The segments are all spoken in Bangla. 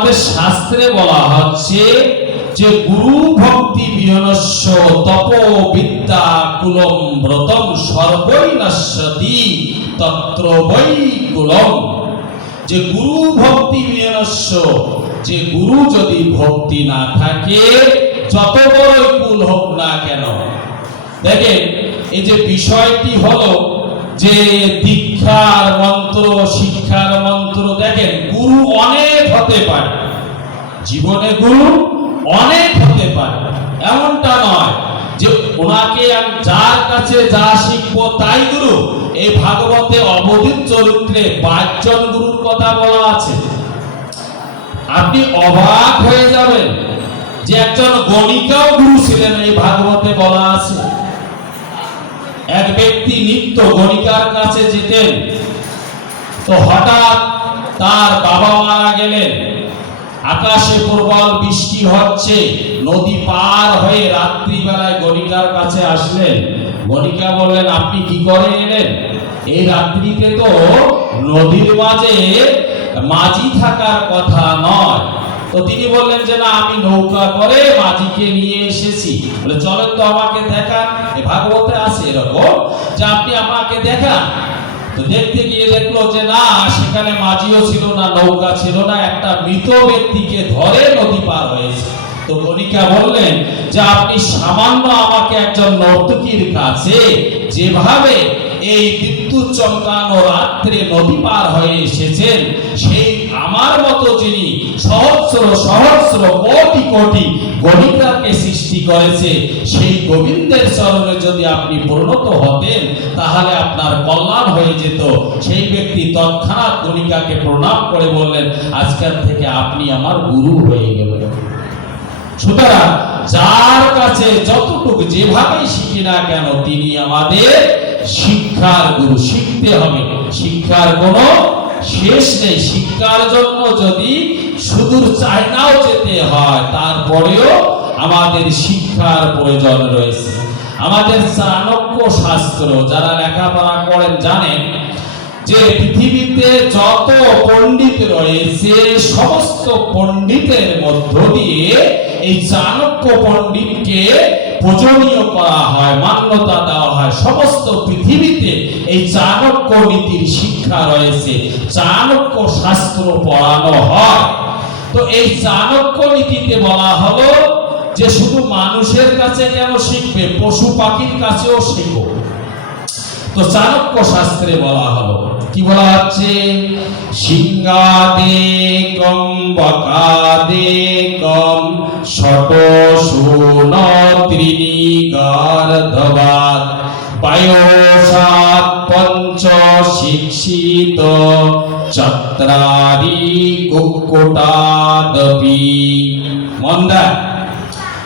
আমাদের শাস্ত্রে বলা হচ্ছে যে গুরু ভক্তি বিহনস্য তপ বিদ্যা কুলম ব্রতম সর্বই নশ্যতি তত্র বৈ কুলম। যে গুরু ভক্তি বিহনস্য যে গুরু যদি ভক্তি না থাকে, যত বড়ই কুল হোক না কেন? দেখেন, এই যে বিষয়টি হলো যে দীক্ষার মন্ত্র শিক্ষার মন্ত্র দেখেন গুরু অনেক হতে পারে জীবনে গুরু অনেক হতে পারে। এমনটা নয় যে ওনাকে আমি যার কাছে যা শিখব তাই গুরু। এই ভাগবতে অবধিত চরিত্রে পাঁচজন গুরুর কথা বলা আছে। আপনি অবাক হয়ে যাবেন যে একজন গণিকাও গুরু ছিলেন এই ভাগবতে বলা আছে। এক ব্যক্তি নিত্য গণিকার কাছে যেতেন, তো হঠাৎ তার বাবা মারা গেলেন। আকাশে প্রবল বৃষ্টি হচ্ছে। নদী পার হয়ে রাত্রিবেলায় গণিকার কাছে আসলেন। গণিকা বললেন, আপনি কি করে এলেন? এই রাত্রিতে তো নদীর মাঝে মাঝি থাকার কথা নয়। তো তিনি বললেন যে, না, আমি নৌকা করে মাঝিকে নিয়ে এসেছি। বলে, চলেন তো আমাকে দেখান। ভাগবতে আছে এরকম যে, আপনি আমাকে দেখান। দেখতে গিয়ে দেখল যে না, সেখানে মাঝিও ছিল না, নৌকা ছিল না, একটা মৃত ব্যক্তিকে ধরে নদী পার হয়েছে। তো গণিকা বললেন যে, আপনি সামান্য আমাকে একজন নর্তকীর কাছে যেভাবে এই বিদ্যুৎ চমকানো রাত্রে নদী পার হয়ে এসেছেন সেই আমার মতো যিনি সহস্র সহস্র কোটি কোটি গণিকাকে সৃষ্টি করেছে, সেই গোবিন্দের চরণে যদি আপনি পরিণত হতেন, তাহলে আপনার কল্যাণ হয়ে যেত। সেই ব্যক্তি তৎক্ষণাৎ গণিকাকে প্রণাম করে বললেন আজকের থেকে আপনি আমার গুরু হয়ে গেলেন। সুতরাং যার কাছে যতটুকু যেভাবেই শিখি না কেন, তিনি আমাদের শিক্ষার গুরু, শিখতে হবে। শিক্ষার কোনো শেষ নেই। শিক্ষার জন্য যদি সুদূর চায়নাও যেতে হয়, তারপরেও আমাদের শিক্ষার প্রয়োজন রয়েছে। আমাদের চাণক্য শাস্ত্র, যারা লেখাপড়া করেন জানেন যে পৃথিবীতে যত পণ্ডিত রয়েছে, সমস্ত পণ্ডিতের মধ্য দিয়ে এই চাণক্য পণ্ডিতকে পূজনীয় করা হয়, মান্যতা দেওয়া হয়, সমস্ত পৃথিবীতে এই চাণক্য নীতির শিক্ষা রয়েছে। চাণক্য শাস্ত্র পড়ানো হয়। তো এই চাণক্য নীতিতে বলা হলো যে শুধু মানুষের কাছে কেন শিখবে, পশু পাখির কাছেও শিখো। তো চাণক্য শাস্ত্রে বলা হলো কি বলা হচ্ছে? সিংহাদে কম, বকাদে কম শত শূন ত্রিনি গার্ধবাদ পায়োসাত পঞ্চ শিক্ষিত, চত্রারি কুকুটাদপি। মন্দা,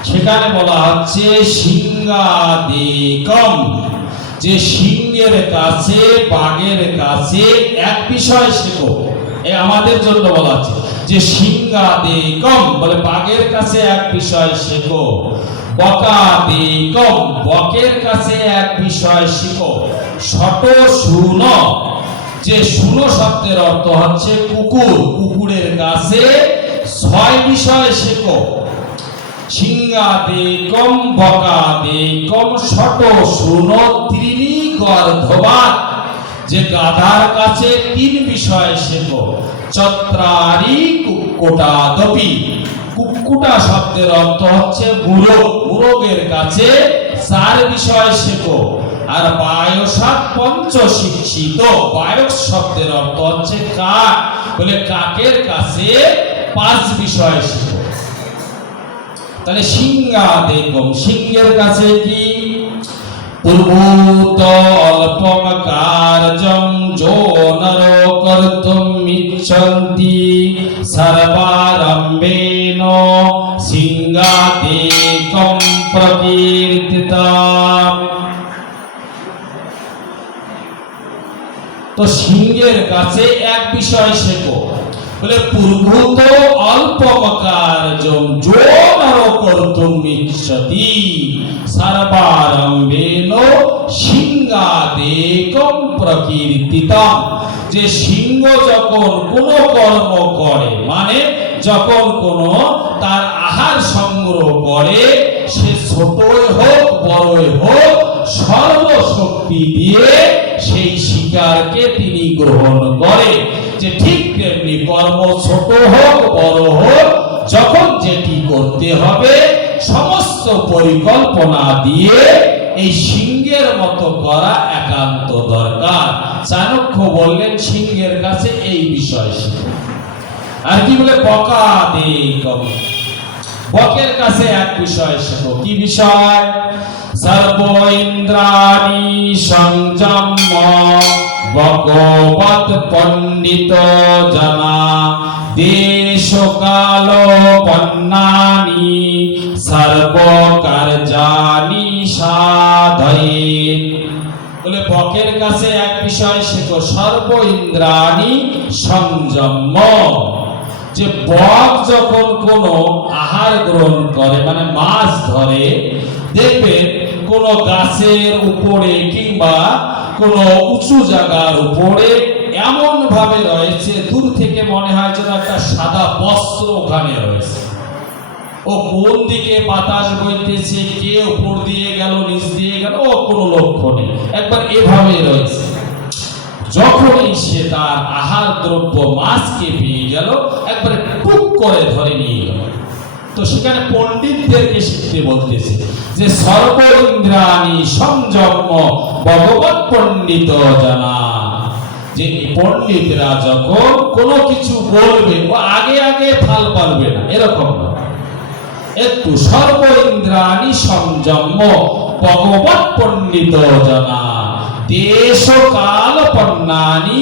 সেখানে বলা হচ্ছে সিংহাদিকম যে সিংহের কাছে, বাঘের কাছে এক বিষয় শেখো এ আমাদের জন্য বলা আছে, যে সিংহা দে কম, বলে বাঘের কাছে এক বিষয় শেখো বকাদিকম বকের কাছে এক বিষয় শিখো শত শুন, যে শুনো শব্দের অর্থ হচ্ছে কুকুর, কুকুরের কাছে ছয় বিষয় শেখো সিংহাদে কম, বকাদে কম, শত শুনো ত্রিনি গর্ধবাদ যে গাধার কাছে তিন বিষয় শেখো, চত্রারি কুক্কুটা দপি। কুক্কুটা শব্দের অর্থ হচ্ছে মুরগ মুরগের কাছে চার বিষয় শেখো, আর বায়সাত পঞ্চ শিক্ষিত বায়ক শব্দের অর্থ হচ্ছে কাক। বলে কাকের কাছে পাঁচ বিষয় শেখো। তাহলে সিংহা দেখম সিংহের কাছে কি? সর্বারম্ভেন সিংহাদেকম তো সিংহের কাছে এক বিষয় শেখো বলে পূর্ভূত যে সিংহ যখন কোন কর্ম করে মানে যখন কোনো তার আহার সংগ্রহ করে, সে ছোটই হোক, বড়ই হোক সর্বশক্তি দিয়ে সেই শিকারকে তিনি গ্রহণ করে। যে ঠিক তেমনি কর্ম ছোট হোক, বড় হোক, যখন যেটি করতে হবে, সমস্ত পরিকল্পনা দিয়ে এই সিংহের মতো করা একান্ত দরকার। চাণক্য বললেন, সিংহের কাছে এই বিষয় আর কি বলে, বকা দে বকের কাছে এক বিষয় শেখো কি বিষয়? সর্ব ইন্দ্রাণী সংযম ভগবত পণ্ডিত জানা দেশ কাল পন্নানি সর্ব কার্যানি সাধয়ে বলে বকের কাছে এক বিষয় শেখো সর্ব ইন্দ্রাণী সংযম যে বক যখন কোনো আহার গ্রহণ করে মানে মাছ ধরে, দেখবে কোনো গাছের উপরে কিংবা কোনো উঁচু জায়গার উপরে এমন ভাবে রয়েছে, দূর থেকে মনে হয় যেন একটা সাদা বস্ত্র ওখানে রয়েছে। ও কোন দিকে বাতাস বইতেছে, কে উপর দিয়ে গেল, নিচ দিয়ে গেল, ও কোনো লক্ষ্য নেই। একবার এভাবে রয়েছে। যখনই সে তার আহার দ্রব্য মাছকে পেয়ে গেল, একবারে টুক করে ধরে নিয়ে গেল। তো সেখানে পণ্ডিতদেরকে শিখতে বলতেছে যে সর্ব ইন্দ্রাণী সংযম ভগবত পণ্ডিত জানা। যে পণ্ডিতরা যখন কোনো কিছু বলবে, ও আগে আগে ফাল পারবে না, এরকম না। একটু সর্ব ইন্দ্রাণী সংযম ভগবত পণ্ডিত জানা। দেশ কাল পন্নানি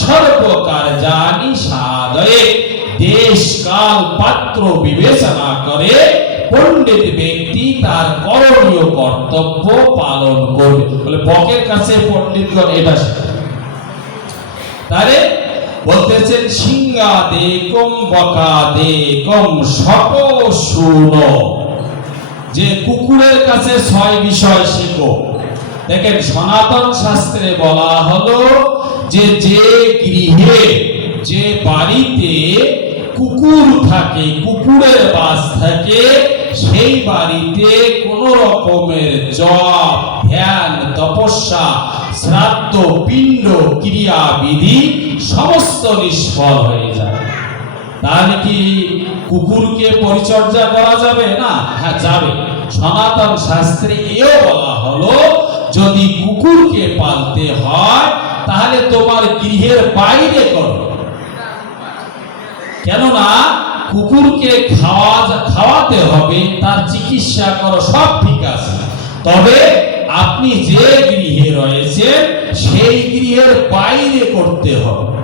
সর্বকার জানি সাদয়ে দেশ কাল পাত্র বিবেচনা করে পণ্ডিত ব্যক্তি তার করণীয় কর্তব্য পালন করবে। বলে বকের কাছে পণ্ডিতগণ এটা তারে বলতেছেন, সিংহা দে কম বকা দে কম শত শুনো। যে কুকুরের কাছে ছয় বিষয় শেখো। দেখেন, সনাতন শাস্ত্রে বলা হলো যে যে গৃহে, যে বাড়িতে কুকুর থাকে, কুকুরের বাস থাকে, সেই বাড়িতে কোন রকমের জপ, ধ্যান, তপস্যা, শ্রাদ্ধ, পিণ্ড, ক্রিয়াবিধি সমস্ত নিষ্ফল হয়ে যায়। তাহলে কি কুকুরকে পরিচর্যা করা যাবে? না হ্যাঁ যাবে। সনাতন শাস্ত্রে এও বলা হলো, যদি কুকুরকে পালতে হয়, তাহলে তোমার গৃহের বাইরে করো। কেননা কুকুরকে খাওয়া খাওয়াতে হবে, তার চিকিৎসা করো সব ঠিক আছে। তবে আপনি যে গৃহে রয়েছেন, সেই গৃহের বাইরে করতে হবে।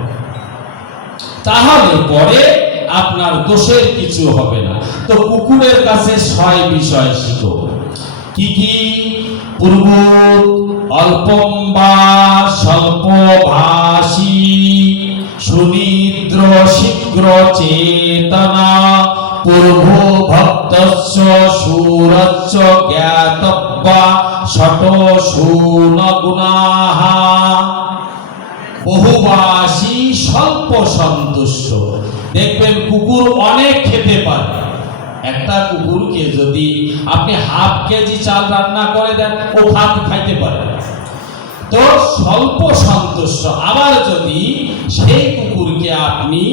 তাহলে পরে আপনার দোষের কিছু হবে না। তো কুকুরের কাছে ছয় বিষয় শিখো। কি কি? পূর্ব অল্পম বা স্বল্প পূর্ব ভক্তস্য সুরচ্চ জ্ঞাতব্বা শত সুন গুণাহা বহুবাসী স্বল্প সন্তুষ্ট দেখবেন কুকুর অনেক খেতে পারে। একটা কুকুরকে যদি আপনি হাফ কেজি চাল রান্না করে দেন, ও ভাত খাইতে পারে তো স্বল্প সন্তুষ্ট আবার যদি সেই কুকুরকে আপনি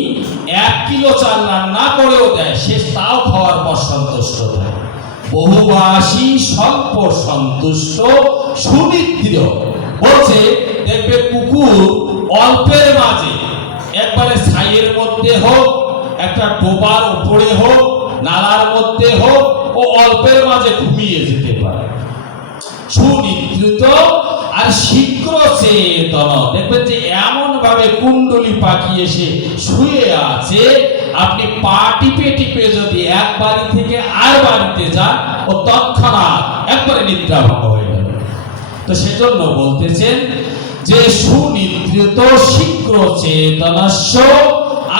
এক কিলো চাল রান্না করেও দেয়, সে তাও খাওয়ার পর সন্তুষ্ট থাকে বহুবাসী স্বল্প সন্তুষ্ট সুনিদ্র বলছে, দেখবে কুকুর অল্পের মাঝে, একবারে ছাইয়ের মধ্যে হোক, একটা টোপার উপরে হোক, নালার মধ্যে হোক, ও অল্পের মাঝে ঘুমিয়ে যেতে পারে। সুনিদ্রিত আর শীঘ্র চেতন দেখবেন যে এমন ভাবে কুণ্ডলি পাখি এসে শুয়ে আছে। আপনি পা টিপে টিপে যদি এক বাড়ি থেকে আর বাড়িতে যান, ও তৎক্ষণাৎ একবারে নিদ্রা ভঙ্গ হয়ে যাবে। তো সেজন্য বলতেছেন যে সুনিদ্রিত শীঘ্র চেতনস্য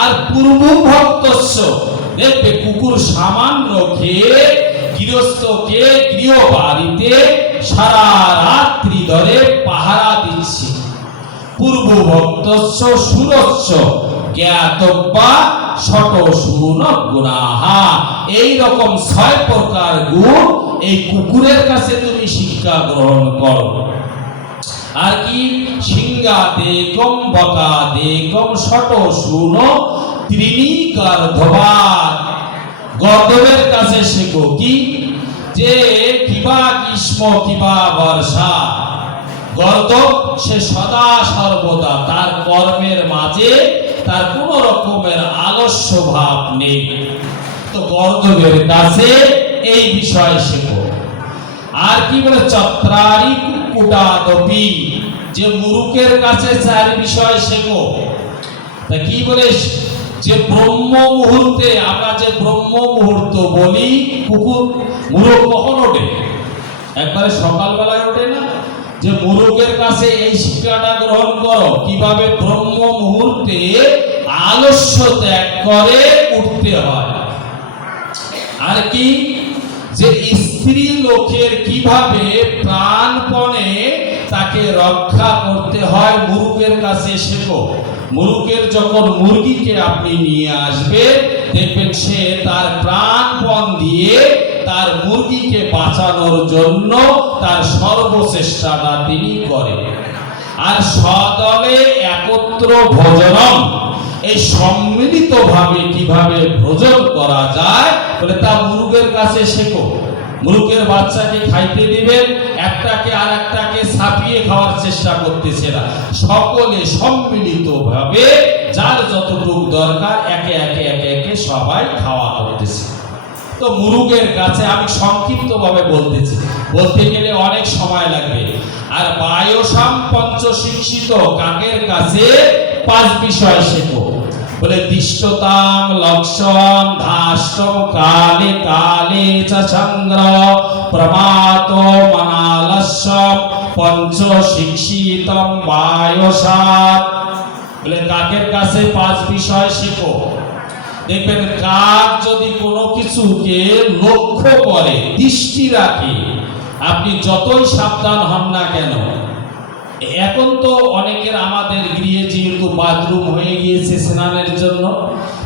আর পূর্ব ভক্তস্য দেখবে কুকুর সামান্য খেয়ে গৃহস্থকে গৃহ বাড়িতে সারা রাত্রি ধরে পাহারা দিচ্ছে পূর্ব ভক্তস্য সুরস্য জ্ঞাতব্যা শত গুণাহা। এই রকম ছয় প্রকার গুণ এই কুকুরের কাছে তুমি শিক্ষা গ্রহণ করো। আর কি? সিংহা দেকম, বকা দেকম শট শুন ত্রিনিকার ধবাত গর্দবের কাছে শেখো কি? যে কিবা গ্রীষ্ম কিবা বর্ষা। গর্দব সে সদা সর্বদা তার কর্মের মাঝে, তার কোন রকমের আলস্য ভাব নেই। তো গর্দবের কাছে এই বিষয় শেখো আর কি বলে, চত্রারি কুটাদপি যে মুরুকের কাছে চার বিষয় শেখো তা কি বলে, যে ব্রহ্ম মুহূর্তে, আমরা যে ব্রহ্ম মুহূর্ত বলি, কুকুর মুরুক কখন ওঠে? একবারে সকালবেলায় ওঠে না? যে মুরুকের কাছে এই শিক্ষাটা গ্রহণ করো, কীভাবে ব্রহ্ম মুহূর্তে আলস্য ত্যাগ করে উঠতে হয়। আর কি? যে স্ত্রী লোকের কীভাবে প্রাণপণে তাকে রক্ষা করতে হয় মুরুকের কাছে শেখো। মুরুকের যখন মুরগিকে আপনি নিয়ে আসবে, দেখবেন সে তার প্রাণপণ দিয়ে তার মুরগিকে বাঁচানোর জন্য তার সর্বচেষ্টাটা তিনি করেন। আর সদলে একত্র ভোজনম। এই সম্মিলিত ভাবে কীভাবে ভোজন করা যায়, বলে তা মুরুগের কাছে শেখো। মুরুগের বাচ্চাকে খাইতে দিবেন, একটাকে আর একটাকে ছাপিয়ে খাওয়ার চেষ্টা করতেছে না। সকলে সম্মিলিত ভাবে যার যতটুকু দরকার একে একে একে একে সবাই খাওয়া করতেছে। তো মুরুগের কাছে আমি সংক্ষিপ্ত ভাবে বলতেছি। বলতে গেলে অনেক সময় লাগবে। আর বায়োসাম পঞ্চশিক্ষিত কাকের কাছে পাঁচ বিষয় শেখো। বলে দিষ্টতাম লক্ষম ধাষ্টম কালে কালে চন্দ্র প্রমাত মনালস্য পঞ্চ শিক্ষিতম বায়োসাত বলে কাকের কাছে পাঁচ বিষয় শেখো। দেখবেন কাক যদি কোনো কিছুকে লক্ষ্য করে, দৃষ্টি রাখে, আপনি যতই সাবধান হন না কেন, এখন তো অনেকের আমাদের গৃহে যেহেতু বাথরুম হয়ে গিয়েছে স্নানের জন্য,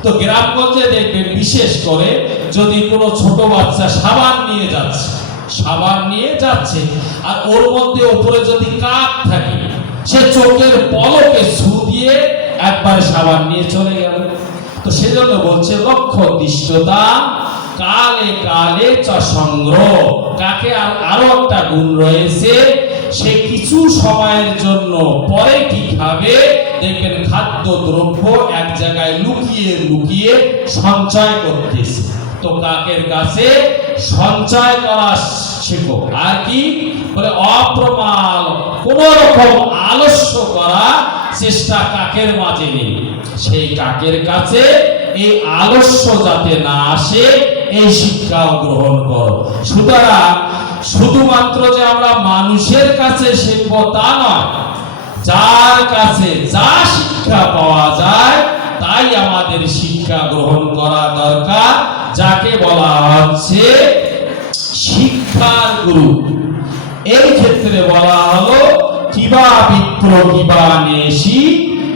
তো গ্রামগঞ্জে দেখবেন বিশেষ করে যদি কোনো ছোট বাচ্চা সাবান নিয়ে যাচ্ছে, সাবান নিয়ে যাচ্ছে, আর ওর মধ্যে উপরে যদি কাক থাকে, সে চোখের পলকে ছু দিয়ে একবার সাবান নিয়ে চলে গেল। তো সেজন্য বলছে, লক্ষ্য দৃষ্টতা কালে কালে চ সংগ্রহ কাকে আর আরও একটা গুণ রয়েছে, সে কিছু সময়ের জন্য পরে কি খাবে? দেখবেন খাদ্য, দ্রব্য এক জায়গায় লুকিয়ে লুকিয়ে সঞ্চয় করতেছে। তো কাকের কাছে সঞ্চয় করা শেখো। আর কি? অপ্রমাল, কোন রকম আলস্য করা চেষ্টা কাকের মাঝে নেই? সেই কাকের কাছে এই আলস্য যাতে না আসে, এই শিক্ষাও গ্রহণ করো। সুতরাং শুধুমাত্র যে আমরা মানুষের কাছে শিখব তা নয়, যার কাছে যা শিক্ষা পাওয়া যায়, তাই আমাদের শিক্ষা গ্রহণ করা দরকার। যাকে বলা হচ্ছে শিক্ষার গুরু। এই ক্ষেত্রে বলা হলো কিবা বিপ্র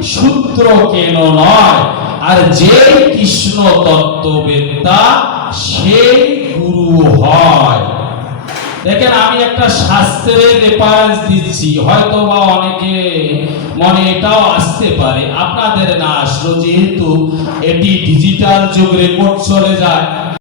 সূত্র কেন নয়? আর যে কৃষ্ণ তত্ত্ববেত্তা সেই গুরু হয়। দেখেন, আমি একটা শাস্ত্রের রেফারেন্স দিচ্ছি। হয়তো বা অনেকে মনে এটাও আসতে পারে। আপনাদের না আসলো, যেহেতু এটি ডিজিটাল যুগ রেকর্ড চলে যায়।